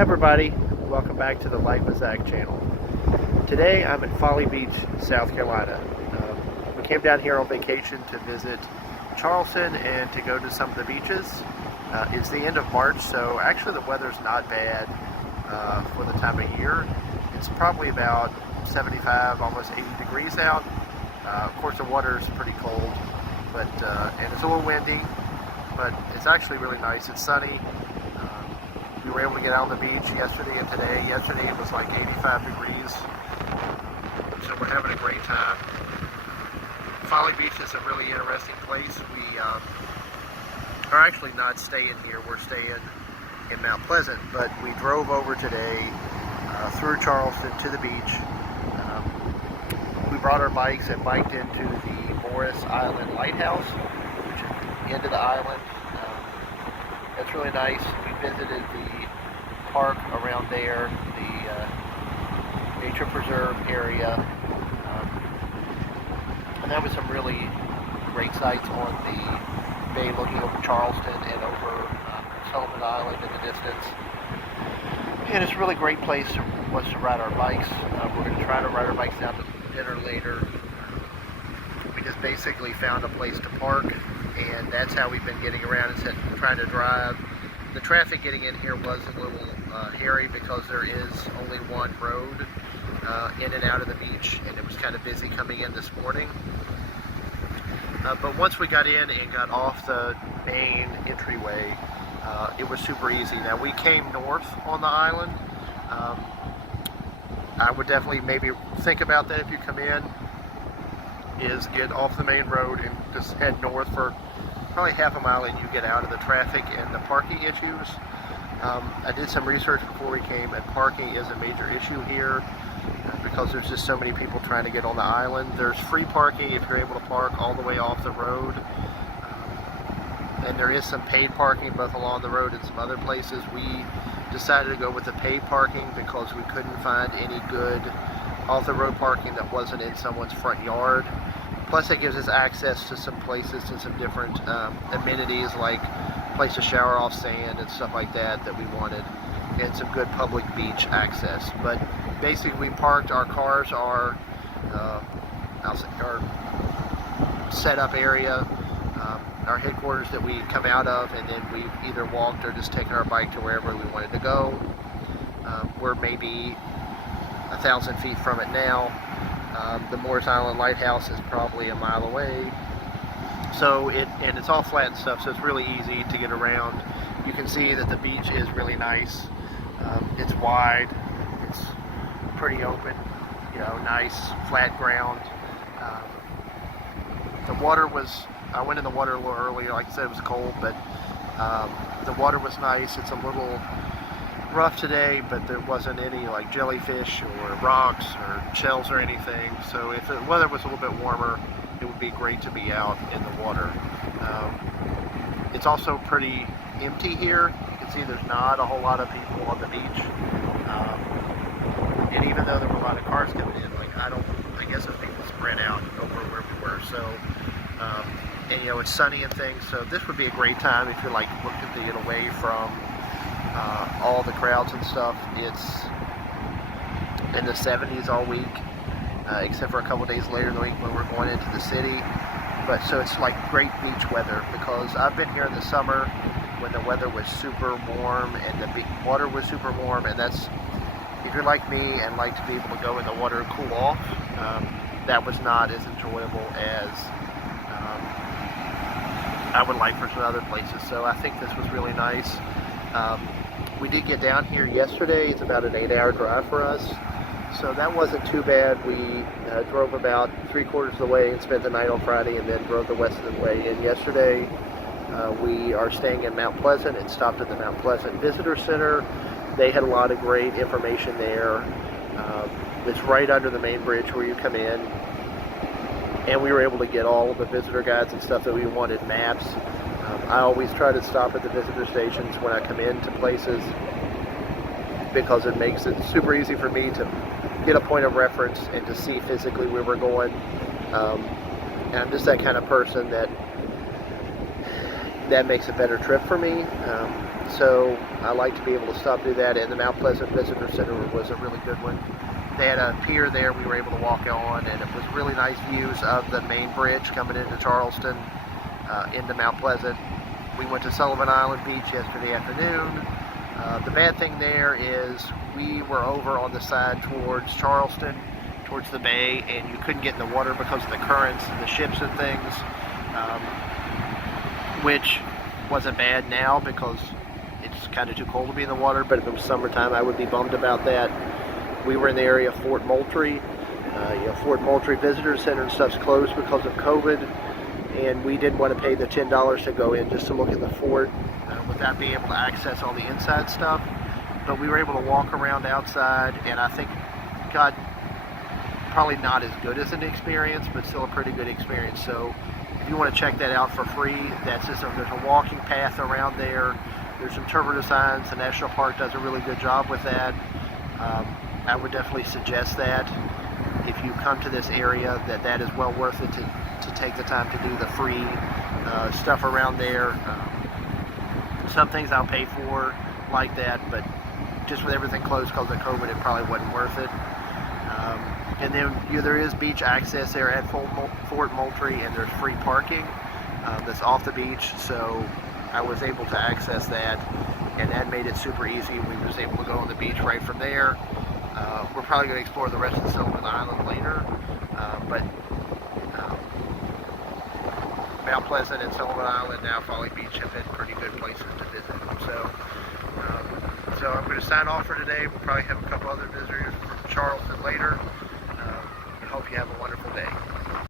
Hi everybody, welcome back to the Life of Zach channel. Today I'm at Folly Beach, South Carolina. We came down here on vacation to visit Charleston and to go to some of the beaches. It's the end of March, so actually the weather's not bad for the time of year. It's probably about 75, almost 80 degrees out. Of course the water is pretty cold, but and it's a little windy, but it's actually really nice. It's sunny. We were able to get out on the beach yesterday and today. Yesterday it was like 85 degrees, so we're having a great time. Folly Beach is a really interesting place. We are actually not staying here. We're staying in Mount Pleasant, but we drove over today through Charleston to the beach. We brought our bikes and biked into the Morris Island Lighthouse, which is the end of the island. It's really nice. We visited the park around there, the nature preserve area, and that was some really great sights on the bay looking over Charleston and over Sullivan Island in the distance. And it's a really great place to ride our bikes. We're going to try to ride our bikes down to dinner later. We just basically found a place to park, and that's how we've been getting around instead of trying to drive. The traffic getting in here was a little hairy because there is only one road in and out of the beach, and it was kind of busy coming in this morning. But once we got in and got off the main entryway, it was super easy. Now we came north on the island. I would definitely maybe think about that if you come in, is get off the main road and just head north for probably half a mile and you get out of the traffic and the parking issues. I did some research before we came, and parking is a major issue here because there's just so many people trying to get on the island. There's free parking if you're able to park all the way off the road, and there is some paid parking both along the road and some other places. We decided to go with the paid parking because we couldn't find any good off the road parking that wasn't in someone's front yard. Plus it gives us access to some places and some different amenities like a place to shower off sand and stuff like that we wanted, and some good public beach access. But basically we parked, our cars are our setup area, our headquarters that we come out of, and then we either walked or just taken our bike to wherever we wanted to go. We're maybe 1,000 feet from it now. The Morris Island Lighthouse is probably a mile away. So it's all flat and stuff, so it's really easy to get around. You can see that the beach is really nice. It's wide, it's pretty open, nice flat ground. The water was, I went in the water a little earlier, like I said, it was cold, but the water was nice. It's a little rough today, but there wasn't any like jellyfish or rocks or shells or anything. So if the weather was a little bit warmer, it would be great to be out in the water. It's also pretty empty here. You can see there's not a whole lot of people on the beach. And even though there were a lot of cars coming in, I guess those people spread out over where we were. So, and it's sunny and things. So this would be a great time if you're like looking to get away from all the crowds and stuff. It's in the 70s all week, except for a couple days later in the week when we're going into the city. But so it's like great beach weather, because I've been here in the summer when the weather was super warm and the water was super warm, and that's, if you're like me and like to be able to go in the water and cool off, that was not as enjoyable as I would like for some other places. So I think this was really nice. We did get down here yesterday. It's about an 8-hour drive for us, so that wasn't too bad. We drove about 3/4 of the way and spent the night on Friday, and then drove the rest of the way in yesterday. We are staying in Mount Pleasant and stopped at the Mount Pleasant Visitor Center. They had a lot of great information there. It's right under the main bridge where you come in, and we were able to get all of the visitor guides and stuff that we wanted, maps. I always try to stop at the visitor stations when I come into places, because it makes it super easy for me to get a point of reference and to see physically where we're going. And I'm just that kind of person that makes a better trip for me. So I like to be able to stop and do that, and the Mount Pleasant Visitor Center was a really good one. They had a pier there we were able to walk on, and it was really nice views of the main bridge coming into Charleston, into Mount Pleasant. We went to Sullivan Island Beach yesterday afternoon. The bad thing there is we were over on the side towards Charleston, towards the bay, and you couldn't get in the water because of the currents and the ships and things, which wasn't bad now because it's kind of too cold to be in the water, but if it was summertime I would be bummed about that. We were in the area of Fort Moultrie. Fort Moultrie Visitor Center and stuff's closed because of COVID, and we didn't want to pay the $10 to go in just to look at the fort without being able to access all the inside stuff. But we were able to walk around outside, and I think got probably not as good as an experience, but still a pretty good experience. So if you want to check that out for free, that's just there's a walking path around there. There's some interpretive signs. The National Park does a really good job with that. I would definitely suggest that if you come to this area, that is well worth it to take the time to do the free stuff around there. Some things I'll pay for like that, but just with everything closed because of COVID, it probably wasn't worth it. And then there is beach access there at Fort Moultrie, and there's free parking that's off the beach, so I was able to access that, and that made it super easy. We was able to go on the beach right from there. We're probably going to explore the rest of Sullivan Island later, but Mount Pleasant and Sullivan Island, now Folly Beach, have been pretty good places to visit. So I'm going to sign off for today. We'll probably have a couple other visitors from Charleston later. I hope you have a wonderful day.